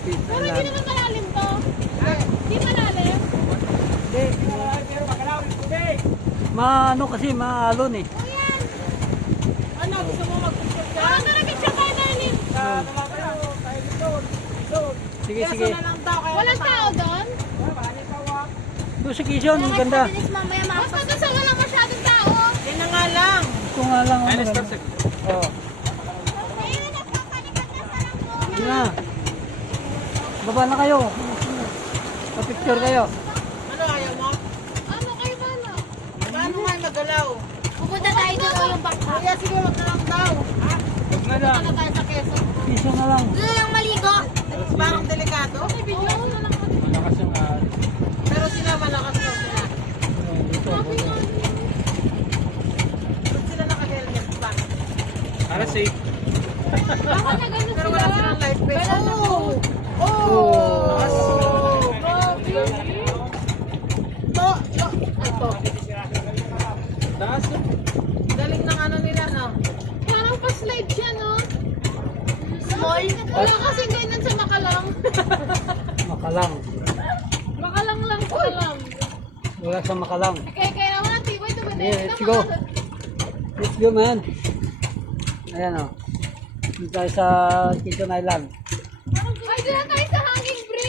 Lupit Pero hindi Island. naman malalim to. Hindi malalim. Hindi. Maano kasi, maalon eh. Ano, gusto mo mag-picture ka? Oo, talaga siya kay Darlene. Sige, Kaso sige. na lang daw, kaya Walang tao doon? Doon sa Quezon, ang ganda. Mamaya basta doon sa walang masyadong tao. Yan na nga lang. Ito nga lang. Ano, Oo. Sige na. Baba na kayo. Pa-picture kayo. Ano, ayaw mo? Ano kayo ba na? Paano nga magalaw? Pupunta tayo doon o yung bangka. Kaya sige, wag na lang daw. Huwag na lang. Ano tayo sa keso? Piso na lang. Doon yung maligo. Parang delikado. Oo, na lang. Malakas yung Pero sila malakas daw sila. dito. Ba't sila naka-helmet pa? Para safe. Baka na gano'n Pero sila. wala silang life vest. Pero Oh! Oh! Oh! Grabe! Ito. Taas. Galing ng ano nila, no? parang pa-slide siya, no? Small? Wala kasing ganyan sa Makalang. Makalang. Makalang lang ko alam. Wala sa Makalang. Kaya naman ang tibay ito ba? Yeah, let's go. Let's go, man. Ayan o. Dito tayo sa Quezon Island. Ay, doon na tayo